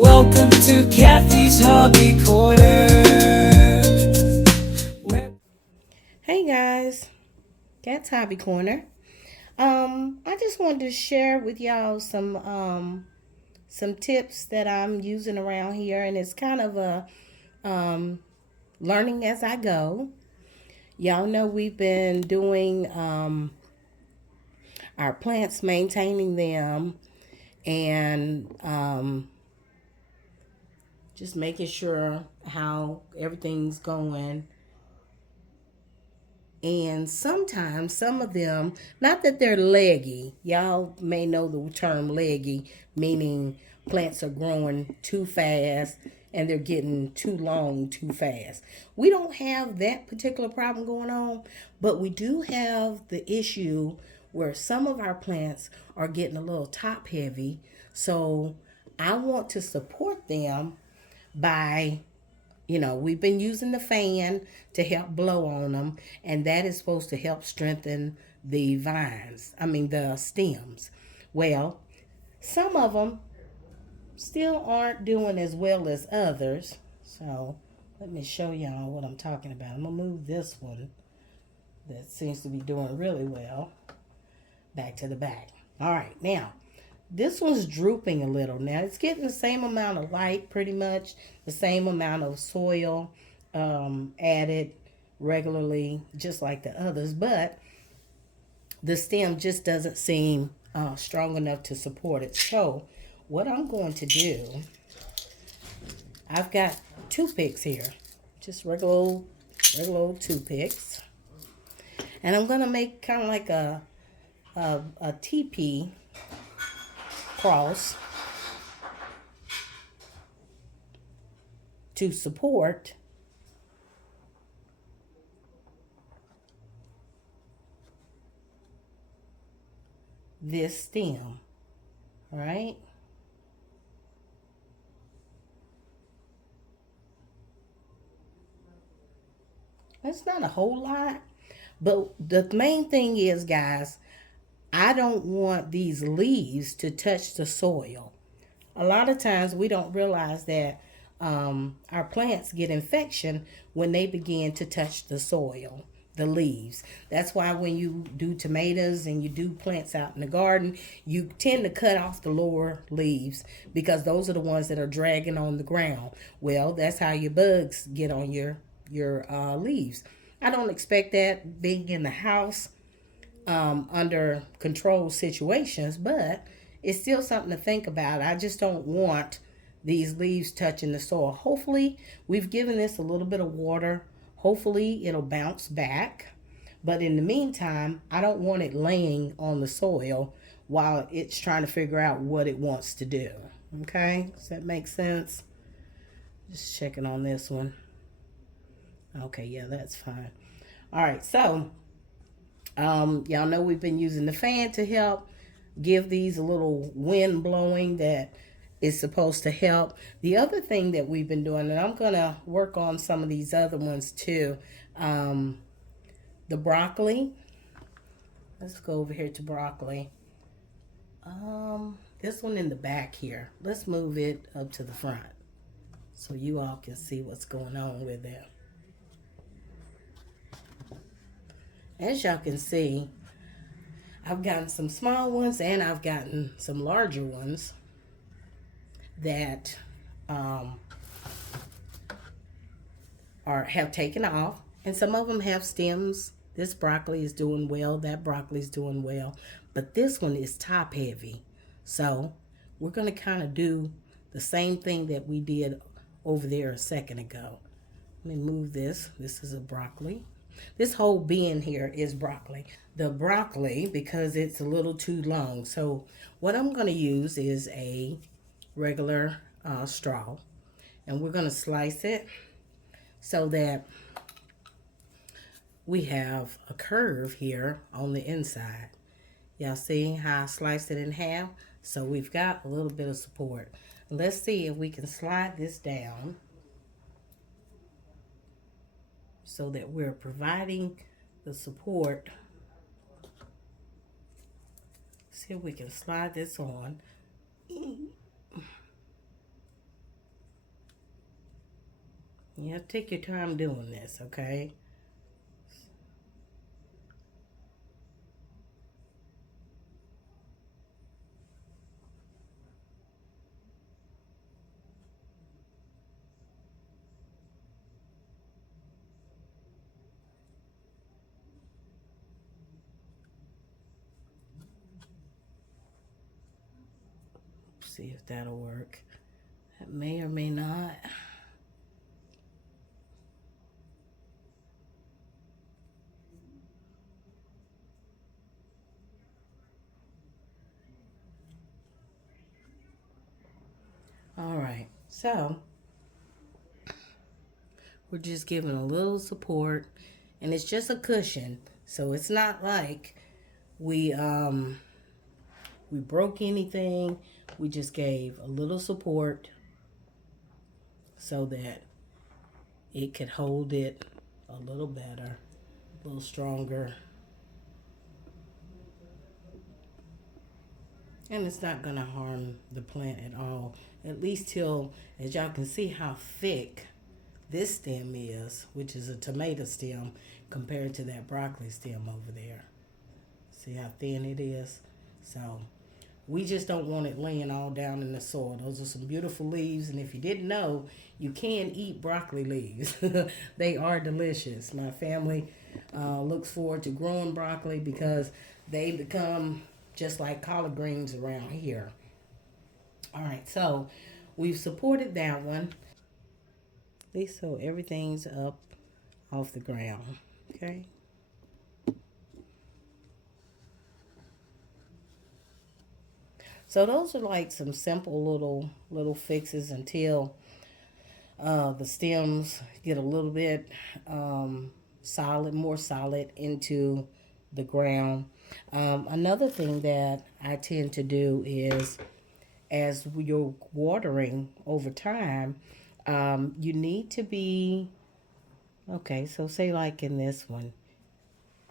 Welcome to Kathy's Hobby Corner. Hey guys, Cat's Hobby Corner. I just wanted to share with y'all some tips that I'm using around here, and it's kind of a learning as I go. Y'all know we've been doing our plants, maintaining them, and just making sure how everything's going. And sometimes some of them, not that they're leggy, y'all may know the term leggy, meaning plants are growing too fast and they're getting too long too fast. We don't have that particular problem going on, but we do have the issue where some of our plants are getting a little top heavy. So I want to support them by, we've been using the fan to help blow on them, and that is supposed to help strengthen the the stems. Well, some of them still aren't doing as well as others. So let me show y'all what I'm talking about. I'm going to move this one that seems to be doing really well back to the back. All right, now this one's drooping a little. Now it's getting the same amount of light, pretty much the same amount of soil added regularly, just like the others, but the stem just doesn't seem strong enough to support it. So what I'm going to do, I've got toothpicks here, just regular old toothpicks, and I'm gonna make kind of like a TP cross to support this stem, right? That's not a whole lot, but the main thing is, guys, I don't want these leaves to touch the soil. A lot of times we don't realize that our plants get infection when they begin to touch the soil, the leaves. That's why when you do tomatoes and you do plants out in the garden, you tend to cut off the lower leaves because those are the ones that are dragging on the ground. Well, that's how your bugs get on your leaves. I don't expect that being in the house under controlled situations, but it's still something to think about. I just don't want these leaves touching the soil. Hopefully, we've given this a little bit of water. Hopefully, it'll bounce back. But in the meantime, I don't want it laying on the soil while it's trying to figure out what it wants to do. Okay, does that make sense? Just checking on this one. Okay, yeah, that's fine. All right, so y'all know we've been using the fan to help give these a little wind blowing that is supposed to help. The other thing that we've been doing, and I'm gonna work on some of these other ones too. Um, the broccoli. Let's go over here to broccoli. This one in the back here. Let's move it up to the front so you all can see what's going on with it. As y'all can see, I've gotten some small ones and I've gotten some larger ones that are have taken off, and some of them have stems. This broccoli is doing well, that broccoli is doing well, but this one is top heavy. So we're going to kind of do the same thing that we did over there a second ago. Let me move this. This is a broccoli. This whole bin here is broccoli. The broccoli, because it's a little too long. So what I'm going to use is a regular straw. And we're going to slice it so that we have a curve here on the inside. Y'all see how I sliced it in half? So we've got a little bit of support. Let's see if we can slide this down so that we're providing the support. See if we can slide this on. You have to take your time doing this, okay? See if that'll work. That may or may not. All right, so we're just giving a little support, and it's just a cushion, so it's not like we broke anything. We just gave a little support so that it could hold it a little better, a little stronger. And it's not gonna harm the plant at all. At least till, as y'all can see how thick this stem is, which is a tomato stem compared to that broccoli stem over there. See how thin it is? So we just don't want it laying all down in the soil. Those are some beautiful leaves, and if you didn't know, you can eat broccoli leaves. They are delicious. My family looks forward to growing broccoli because they become just like collard greens around here. All right, so we've supported that one. At least so everything's up off the ground, okay? So those are like some simple little fixes until the stems get a little bit more solid into the ground. Another thing that I tend to do is, as you're watering over time, you need to be, okay, so say like in this one,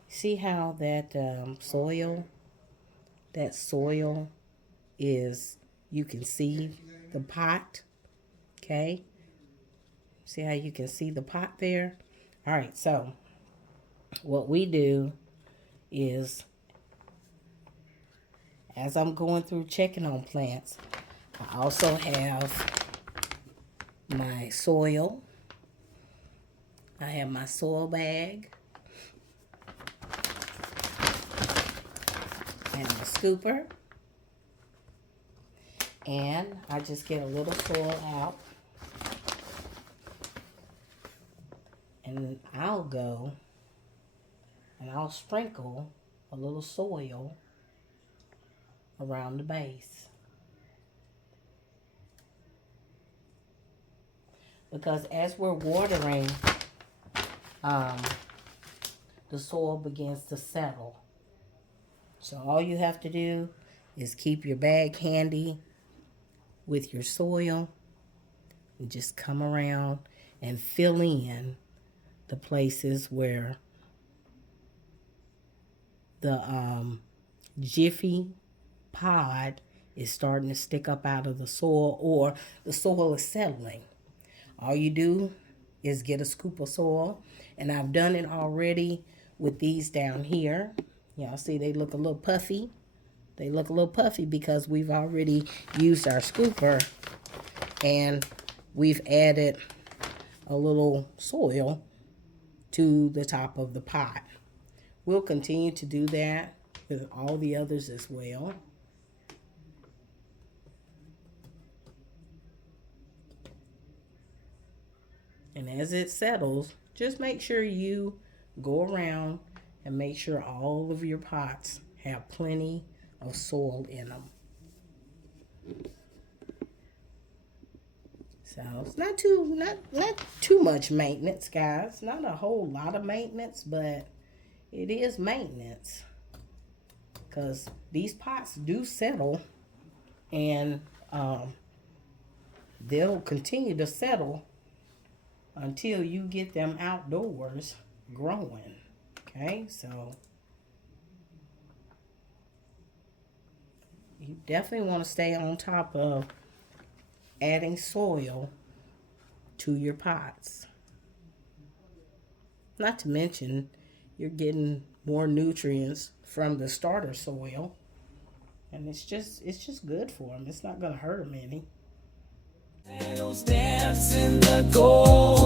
see how that soil is, you can see the pot, okay? See how you can see the pot there? All right, so what we do is, as I'm going through checking on plants, I also have my soil. I have my soil bag and my scooper. And I just get a little soil out. And I'll go and I'll sprinkle a little soil around the base. Because as we're watering, the soil begins to settle. So all you have to do is keep your bag handy with your soil and just come around and fill in the places where the jiffy pod is starting to stick up out of the soil, or the soil is settling. All you do is get a scoop of soil, and I've done it already with these down here. Y'all see they look a little puffy. They look a little puffy because we've already used our scooper and we've added a little soil to the top of the pot. We'll continue to do that with all the others as well. And as it settles, just make sure you go around and make sure all of your pots have plenty of soil in them. So it's not too much maintenance, guys. Not a whole lot of maintenance, but it is maintenance. Because these pots do settle, and they'll continue to settle until you get them outdoors growing. Okay, so you definitely want to stay on top of adding soil to your pots. Not to mention, you're getting more nutrients from the starter soil, and it's just good for them. It's not gonna hurt them any. Dance in the gold.